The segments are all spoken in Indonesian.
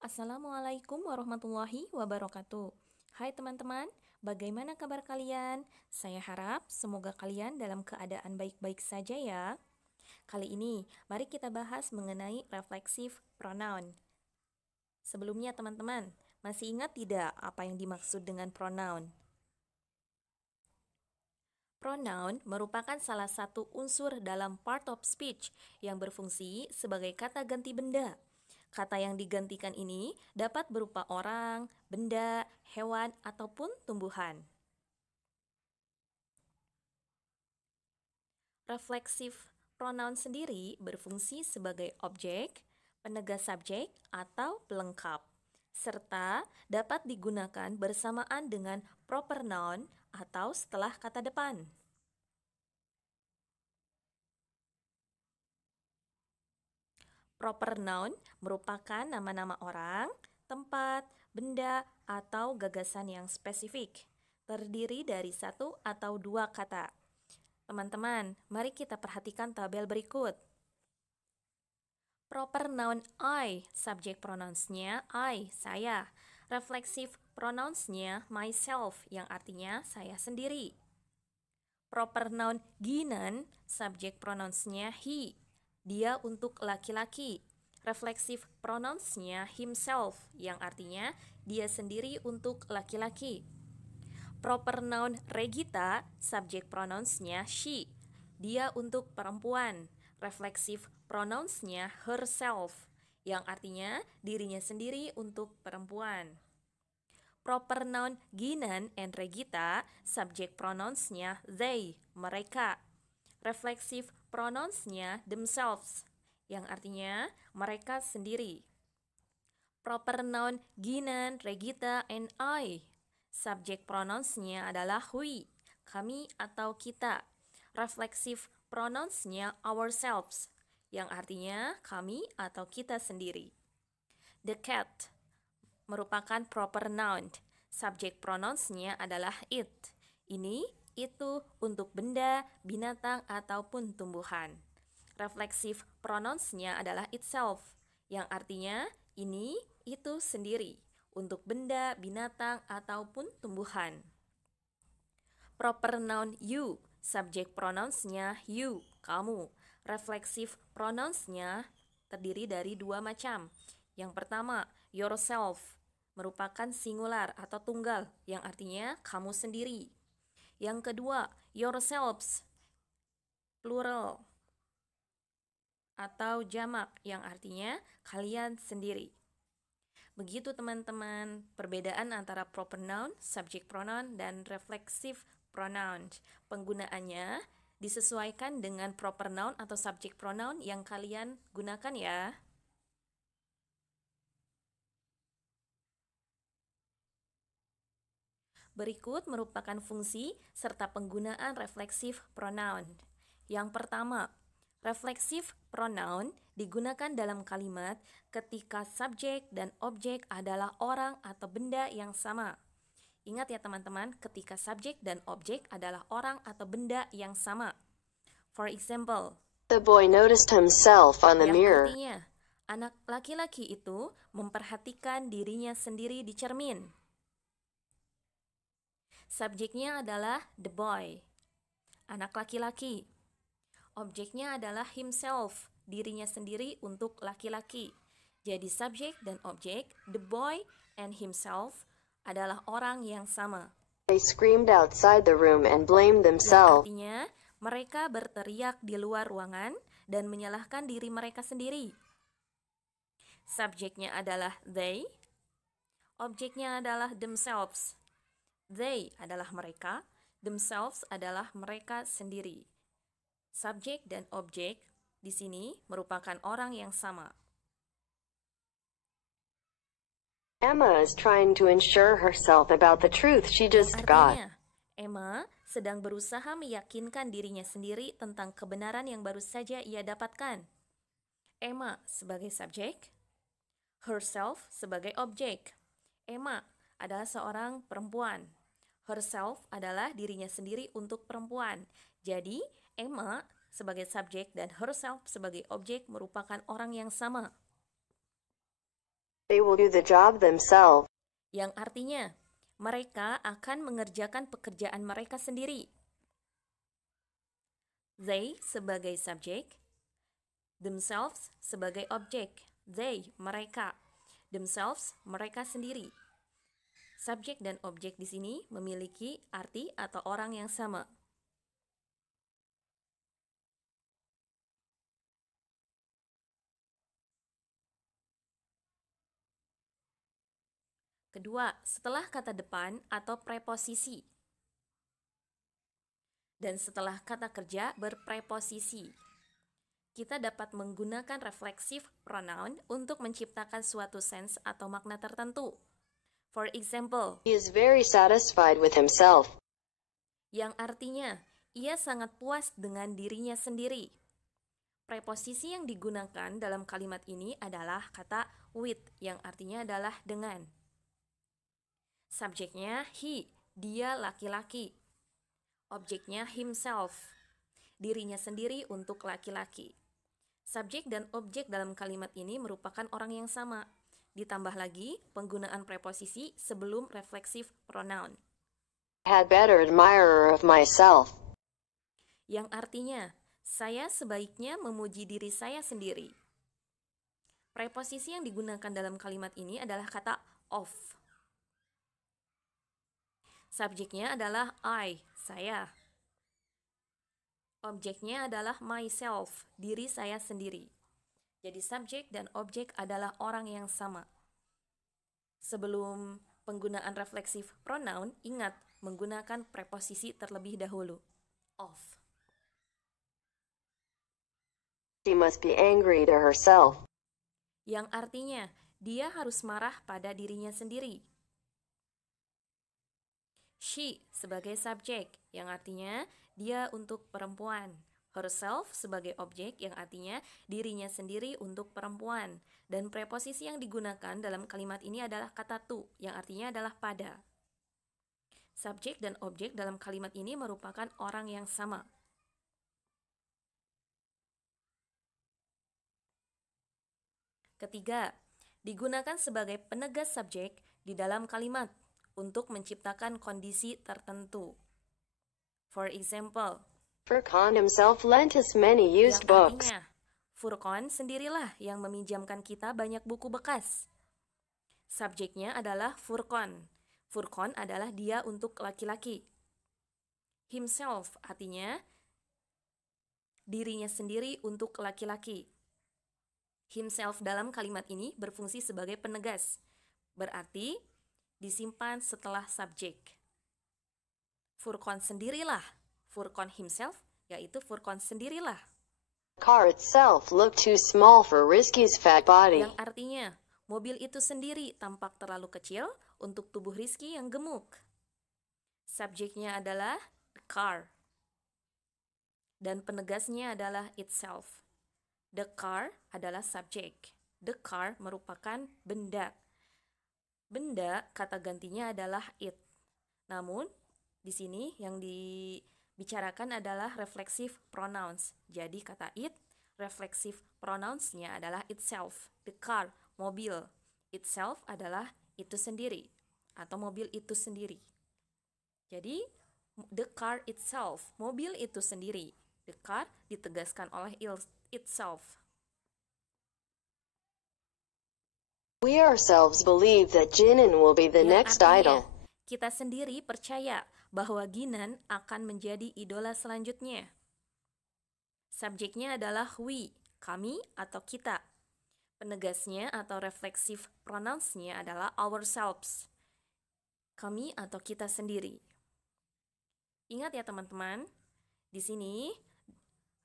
Assalamualaikum warahmatullahi wabarakatuh. Hai teman-teman, bagaimana kabar kalian? Saya harap semoga kalian dalam keadaan baik-baik saja ya. Kali ini, mari kita bahas mengenai refleksif pronoun. Sebelumnya teman-teman, masih ingat tidak apa yang dimaksud dengan pronoun? Pronoun merupakan salah satu unsur dalam part of speech yang berfungsi sebagai kata ganti benda. Kata yang digantikan ini dapat berupa orang, benda, hewan, ataupun tumbuhan. Refleksif pronoun sendiri berfungsi sebagai objek, penegas subjek, atau pelengkap, serta dapat digunakan bersamaan dengan proper noun atau setelah kata depan. Proper noun merupakan nama-nama orang, tempat, benda, atau gagasan yang spesifik. Terdiri dari satu atau dua kata. Teman-teman, mari kita perhatikan tabel berikut. Proper noun I, subjek pronouns-nya I, saya. Refleksif pronouns-nya myself, yang artinya saya sendiri. Proper noun ginan, subjek pronouns-nya he, dia untuk laki-laki. Refleksif pronouns-nya himself, yang artinya dia sendiri untuk laki-laki. Proper noun Regita, subjek pronouns-nya she, dia untuk perempuan. Refleksif pronouns-nya herself, yang artinya dirinya sendiri untuk perempuan. Proper noun Ginan and Regita, subjek pronouns-nya they, mereka. Refleksif pronouns-nya themselves, yang artinya mereka sendiri. Proper noun Ginan, Regita, and I, subjek pronouns-nya adalah we, kami atau kita. Refleksif pronouns-nya ourselves, yang artinya kami atau kita sendiri. The cat merupakan proper noun, subjek pronouns-nya adalah it. Ini, itu untuk benda, binatang, ataupun tumbuhan. Refleksif pronouns-nya adalah itself, yang artinya ini, itu sendiri, untuk benda, binatang, ataupun tumbuhan. Proper noun you, subjek pronouns-nya you, kamu. Refleksif pronouns-nya terdiri dari dua macam. Yang pertama, yourself, merupakan singular atau tunggal, yang artinya kamu sendiri. Yang kedua, yourselves, plural atau jamak, yang artinya kalian sendiri. Begitu teman-teman, perbedaan antara proper noun, subject pronoun, dan reflexive pronoun. Penggunaannya disesuaikan dengan proper noun atau subject pronoun yang kalian gunakan ya. Berikut merupakan fungsi serta penggunaan reflexive pronoun. Yang pertama, reflexive pronoun digunakan dalam kalimat ketika subjek dan objek adalah orang atau benda yang sama. Ingat ya teman-teman, ketika subjek dan objek adalah orang atau benda yang sama. For example, the boy noticed himself on the yang mirror. artinya, anak laki-laki itu memperhatikan dirinya sendiri di cermin. Subjeknya adalah the boy, anak laki-laki. Objeknya adalah himself, dirinya sendiri untuk laki-laki. Jadi subjek dan objek, the boy and himself, adalah orang yang sama. They screamed outside the room and blamed Yang themselves. artinya, mereka berteriak di luar ruangan dan menyalahkan diri mereka sendiri. Subjeknya adalah they, objeknya adalah themselves. They adalah mereka, themselves adalah mereka sendiri. Subjek dan objek di sini merupakan orang yang sama. Emma is trying to ensure herself about the truth she just got. Artinya, Emma sedang berusaha meyakinkan dirinya sendiri tentang kebenaran yang baru saja ia dapatkan. Emma sebagai subjek, herself sebagai objek. Emma adalah seorang perempuan. Herself adalah dirinya sendiri untuk perempuan. Jadi, Emma sebagai subjek dan herself sebagai objek merupakan orang yang sama. They will do the job themselves. Yang artinya, mereka akan mengerjakan pekerjaan mereka sendiri. They sebagai subjek, themselves sebagai objek. They, mereka. Themselves, mereka sendiri. Subjek dan objek di sini memiliki arti atau orang yang sama. Kedua, setelah kata depan atau preposisi. Dan setelah kata kerja berpreposisi. Kita dapat menggunakan reflexive pronoun untuk menciptakan suatu sense atau makna tertentu. For example, He is very satisfied with himself. yang artinya ia sangat puas dengan dirinya sendiri. Preposisi yang digunakan dalam kalimat ini adalah kata with, yang artinya adalah dengan. Subjeknya he, dia laki-laki. Objeknya himself, dirinya sendiri untuk laki-laki. Subjek dan objek dalam kalimat ini merupakan orang yang sama. Ditambah lagi penggunaan preposisi sebelum reflexive pronoun. Had better admirer of myself. Yang artinya, saya sebaiknya memuji diri saya sendiri. Preposisi yang digunakan dalam kalimat ini adalah kata of. Subjeknya adalah I, saya. Objeknya adalah myself, diri saya sendiri. Jadi subjek dan objek adalah orang yang sama. Sebelum penggunaan reflexive pronoun, ingat menggunakan preposisi terlebih dahulu. Of. She must be angry to herself. Yang artinya, dia harus marah pada dirinya sendiri. She sebagai subjek, yang artinya dia untuk perempuan. Herself sebagai objek, yang artinya dirinya sendiri untuk perempuan. Dan preposisi yang digunakan dalam kalimat ini adalah kata to, yang artinya adalah pada. Subjek dan objek dalam kalimat ini merupakan orang yang sama. Ketiga, digunakan sebagai penegas subjek di dalam kalimat untuk menciptakan kondisi tertentu. For example, Furqan himself lent us many used yang books. artinya, Furqan sendirilah yang meminjamkan kita banyak buku bekas. Subjeknya adalah Furqan. Furqan adalah dia untuk laki-laki. Himself artinya dirinya sendiri untuk laki-laki. Himself dalam kalimat ini berfungsi sebagai penegas. Berarti disimpan setelah subjek. Furqan sendirilah. Furqan himself, yaitu Furqan sendirilah. Car itself looked too small for Rizky's fat body. Yang artinya, mobil itu sendiri tampak terlalu kecil untuk tubuh Rizky yang gemuk. Subjeknya adalah the car. Dan penegasnya adalah itself. The car adalah subjek. The car merupakan benda. Benda kata gantinya adalah it. Namun, di sini yang dibicarakan adalah reflexive pronouns. Jadi kata it, reflexive pronouns-nya adalah itself. The car, mobil. Itself adalah itu sendiri atau mobil itu sendiri. Jadi the car itself, mobil itu sendiri. The car ditegaskan oleh itself. We ourselves believe that Jinan will be the Yang next artinya, idol. kita sendiri percaya bahwa Ginan akan menjadi idola selanjutnya. Subjeknya adalah we, kami atau kita. Penegasnya atau reflexive pronouns-nya adalah ourselves, kami atau kita sendiri. Ingat ya teman-teman, di sini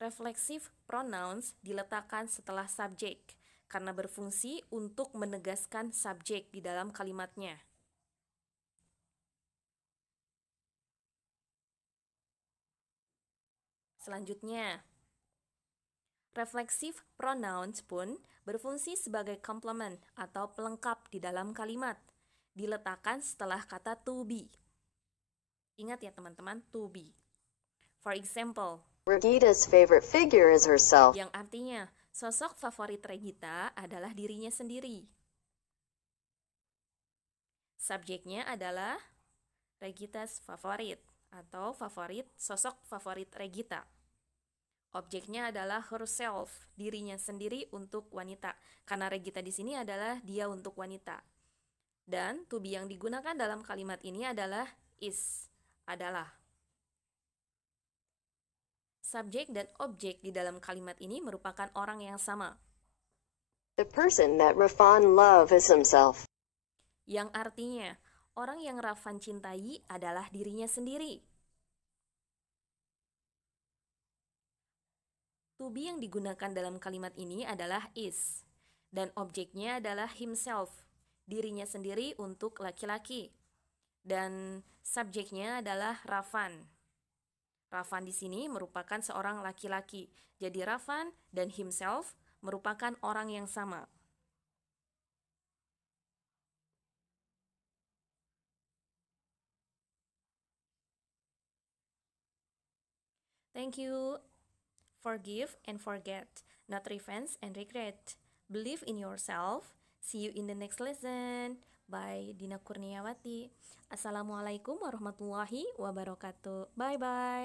reflexive pronouns diletakkan setelah subjek karena berfungsi untuk menegaskan subjek di dalam kalimatnya. Selanjutnya, reflexive pronouns pun berfungsi sebagai complement atau pelengkap di dalam kalimat, diletakkan setelah kata to be. Ingat ya teman-teman, to be. For example, Regita's favorite figure is herself. yang artinya sosok favorit Regita adalah dirinya sendiri. Subjeknya adalah Regita's favorit atau sosok favorit Regita. Objeknya adalah herself, dirinya sendiri untuk wanita. Karena Regita di sini adalah dia untuk wanita. Dan to be yang digunakan dalam kalimat ini adalah is, adalah. Subjek dan objek di dalam kalimat ini merupakan orang yang sama. The person that Rafan loves is himself. Yang artinya, orang yang Rafan cintai adalah dirinya sendiri. To be yang digunakan dalam kalimat ini adalah is, dan objeknya adalah himself, dirinya sendiri untuk laki-laki. Dan subjeknya adalah Rafan. Rafan di sini merupakan seorang laki-laki. Jadi Rafan dan himself merupakan orang yang sama. Thank you. Forgive and forget, not revenge and regret. Believe in yourself. See you in the next lesson. By Dina Kurniawati. Assalamualaikum warahmatullahi wabarakatuh. Bye-bye.